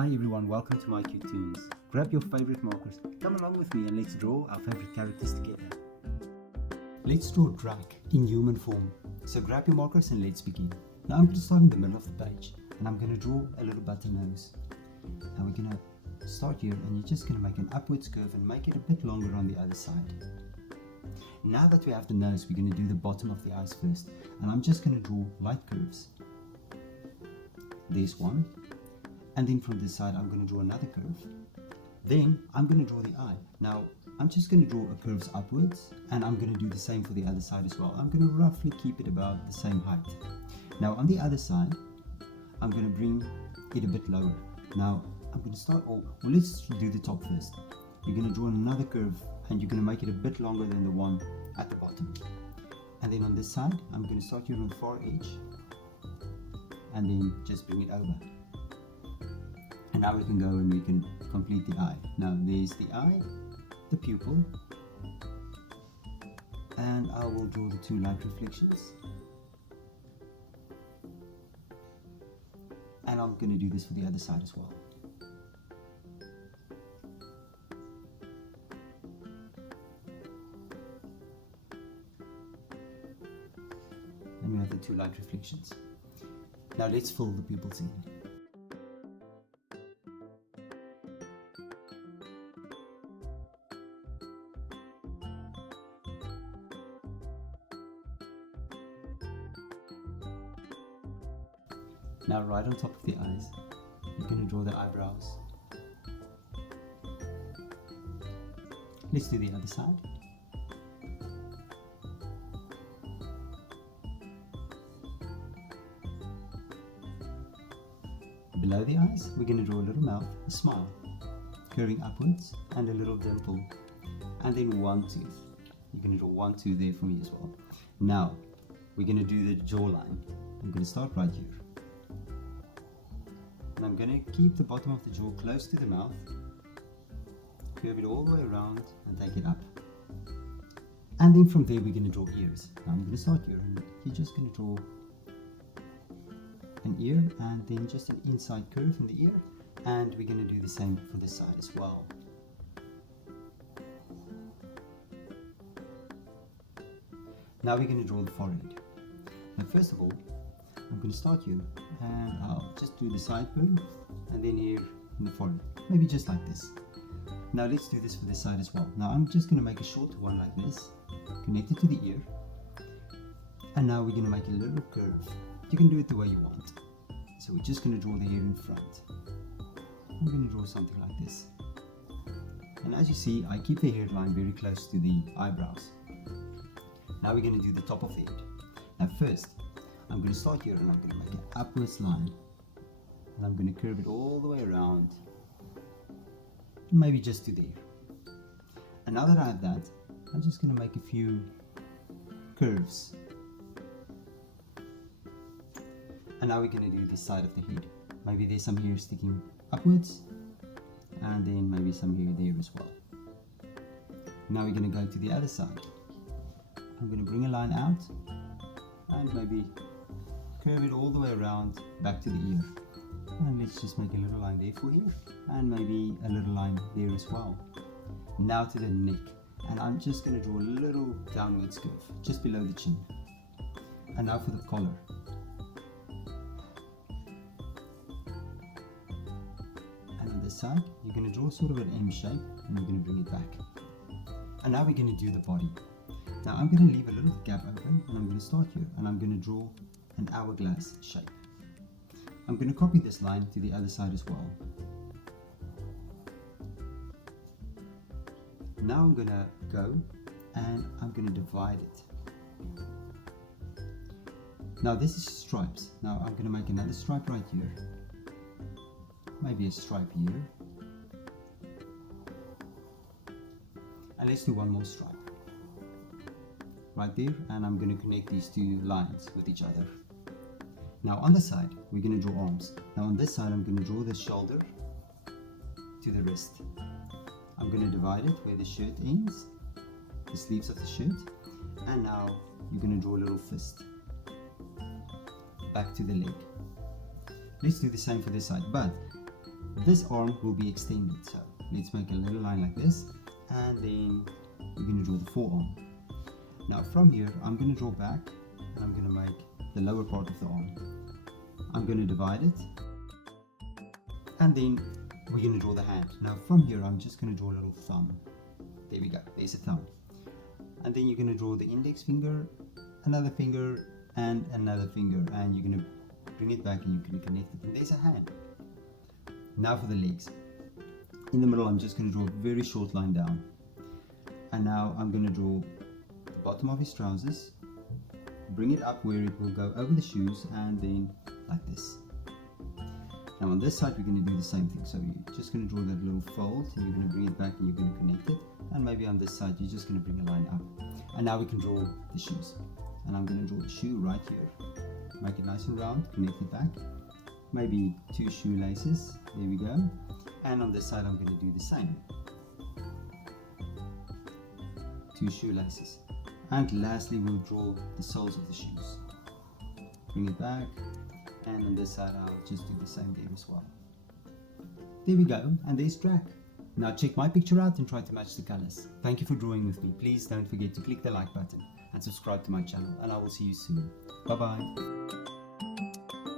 Hi everyone, welcome to my cute tunes. Grab your favorite markers, come along with me and let's draw our favorite characters together. Let's draw Drake in human form. So grab your markers and let's begin. Now I'm going to start in the middle of the page and I'm going to draw a little button nose. Now we're going to start here and you're just going to make an upwards curve and make it a bit longer on the other side. Now that we have the nose, we're going to do the bottom of the eyes first, and I'm just going to draw light curves. There's one. And then from this side I'm going to draw another curve. Then I'm going to draw the eye. Now I'm just going to draw a curves upwards, and I'm going to do the same for the other side as well. I'm going to roughly keep it about the same height. Now on the other side I'm going to bring it a bit lower. Now I'm going to start, let's do the top first. You're going to draw another curve and you're going to make it a bit longer than the one at the bottom. And then on this side I'm going to start here on the far edge and then just bring it over. And now we can go and we can complete the eye. Now there's the eye, the pupil, and I will draw the two light reflections. And I'm going to do this for the other side as well. And we have the two light reflections. Now let's fill the pupils in. Now right on top of the eyes, you're going to draw the eyebrows. Let's do the other side. Below the eyes, we're going to draw a little mouth, a smile, curving upwards, and a little dimple. And then one tooth. You're going to draw one tooth there for me as well. Now, we're going to do the jawline. I'm going to start right here. And I'm going to keep the bottom of the jaw close to the mouth, curve it all the way around and take it up. And then from there we're going to draw ears. Now I'm going to start here and you're just going to draw an ear and then just an inside curve in the ear, and we're going to do the same for this side as well. Now we're going to draw the forehead. Now first of all, I'm going to start here and I'll just do the sideburn and then here in the forehead, maybe just like this. Now let's do this for this side as well. Now I'm just going to make a short one like this, connect it to the ear, and now we're going to make a little curve. You can do it the way you want. So we're just going to draw the hair in front. I'm going to draw something like this. And as you see, I keep the hairline very close to the eyebrows. Now we're going to do the top of the head. Now first, I'm going to start here and I'm going to make an upwards line. And I'm going to curve it all the way around. Maybe just to there. And now that I have that, I'm just going to make a few curves. And now we're going to do this side of the head. Maybe there's some hair sticking upwards, and then maybe some hair there as well. Now we're going to go to the other side. I'm going to bring a line out, and maybe curve it all the way around back to the ear. And let's just make a little line there for you, and maybe a little line there as well. Now to the neck, and I'm just going to draw a little downwards curve, just below the chin. And now for the collar. Side, you're going to draw sort of an M shape and you're going to bring it back. And now we're going to do the body. Now I'm going to leave a little gap open and I'm going to start here and I'm going to draw an hourglass shape. I'm going to copy this line to the other side as well. Now I'm going to go and I'm going to divide it. Now this is stripes. Now I'm going to make another stripe right here. Maybe a stripe here, and let's do one more stripe right there, and I'm going to connect these two lines with each other. Now on the side we're going to draw arms. Now on this side I'm going to draw the shoulder to the wrist. I'm going to divide it where the shirt ends, the sleeves of the shirt, and now you're going to draw a little fist back to the leg. Let's do the same for this side, but this arm will be extended. So let's make a little line like this, and then we're going to draw the forearm. Now from here, I'm going to draw back, and I'm going to make the lower part of the arm. I'm going to divide it, and then we're going to draw the hand. Now from here, I'm just going to draw a little thumb. There we go, there's a thumb. And then you're going to draw the index finger, another finger, and another finger, and you're going to bring it back and you're going to connect it, and there's a hand. Now for the legs. In the middle, I'm just going to draw a very short line down, and now I'm going to draw the bottom of his trousers, bring it up where it will go over the shoes, and then like this. Now on this side, we're going to do the same thing. So you're just going to draw that little fold, and you're going to bring it back and you're going to connect it, and maybe on this side you're just going to bring a line up. And now we can draw the shoes, and I'm going to draw the shoe right here, make it nice and round, connect it back, maybe 2 shoelaces, there we go. And on this side I'm going to do the same, 2 shoelaces. And lastly, we'll draw the soles of the shoes, bring it back, and on this side I'll just do the same there as well. There we go, and there's Drac. Now check my picture out and try to match the colors. Thank you for drawing with me. Please don't forget to click the like button and subscribe to my channel, and I will see you soon. Bye bye.